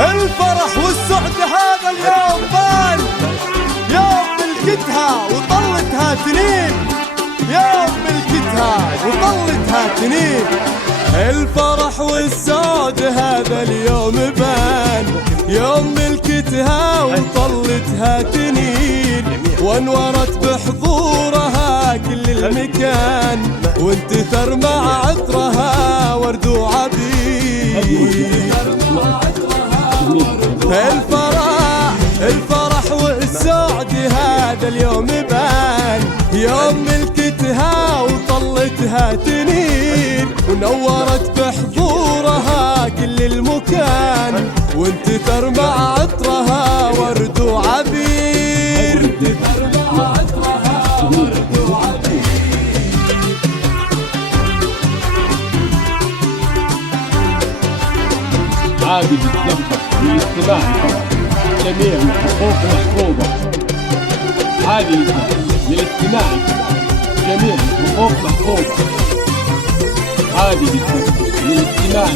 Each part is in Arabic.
الفرح والسعد هذا اليوم بان، يوم ملكتها وطلتها تنين، يوم ملكتها وطلتها تنين. الفرح والسعد هذا اليوم بان، يوم ملكتها وطلتها تنين، وانورت بحضورها كل المكان، وانتثر مع عطرها ورد وعبيد. الفرح والسعد هذا اليوم بان، يوم ملكتها وطلتها تنين، ونورت بحضورها كل المكان، وانتثر مع عطرها ورد وعبير. انتثر مع عطرها ورد وعبير. عادي بالزفة للاستماع لفرح جميع الحقوق محفوظة. عادي للاستماع جميع الحقوق محفوظة. عادي بالزفة للاستماع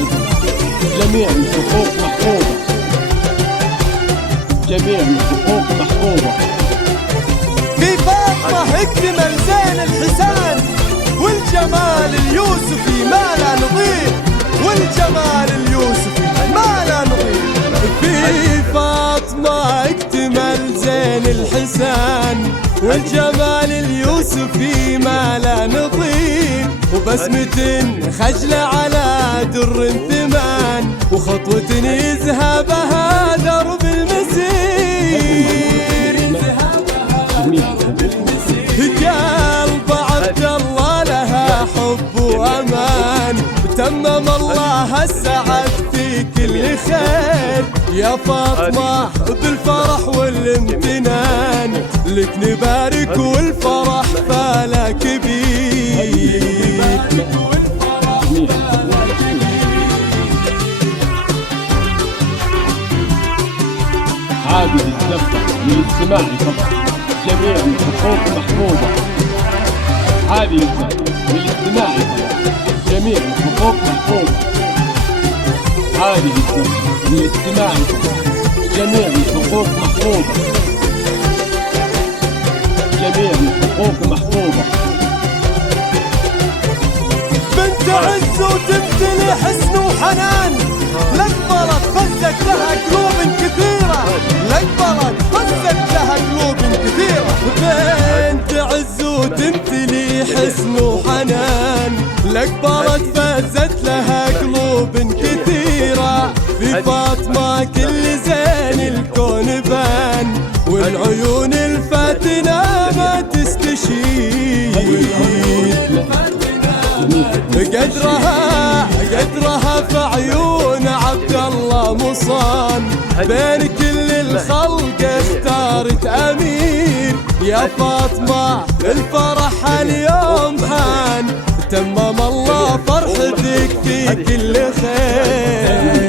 جميع الحقوق محفوظة. جميع الحقوق محفوظة. في فاطمة اكتمل زين الحسان، والجمال اليوسفي ما لا نظير، والجمال اليوسفي ما لا نظير. في فاطمة اكتمل زين الحسان، والجمال اليوسفي ما لا نظير، وبسمة خجلة على در ثمان، وخطوة يذهبها درب المسير. قلب عبد الله لها حب وامان، تمم الله السعد في كل خير. يا فاطمة بالفرح والامتنان، لك نبارك والفرح فلا كبير. عادي بالزفة للاستماع لفرح جميع الحقوق محفوظة. عادي للاستماع جميع الحقوق محفوظة. عادي للاستماع جميع الحقوق محفوظة. جميع الحقوق محفوظة. بنت عز وتمتلي حسن وحنان، لقبلت فزت لها قلوب كثيرة، لقبلت فزت لها قلوب كثيرة. بنت عز وتمتلي حسن وحنان، لقبلت فزت لها قلوب كثيرة. في فاطمة كل زين الكون بان، والعيون الفاتنة ما تستشير. قدرها في عيون عبد الله مصان، بين كل الخلق اختارت امير. يا فاطمة الفرح اليوم حان، تمم الله فرحتك في كل خير.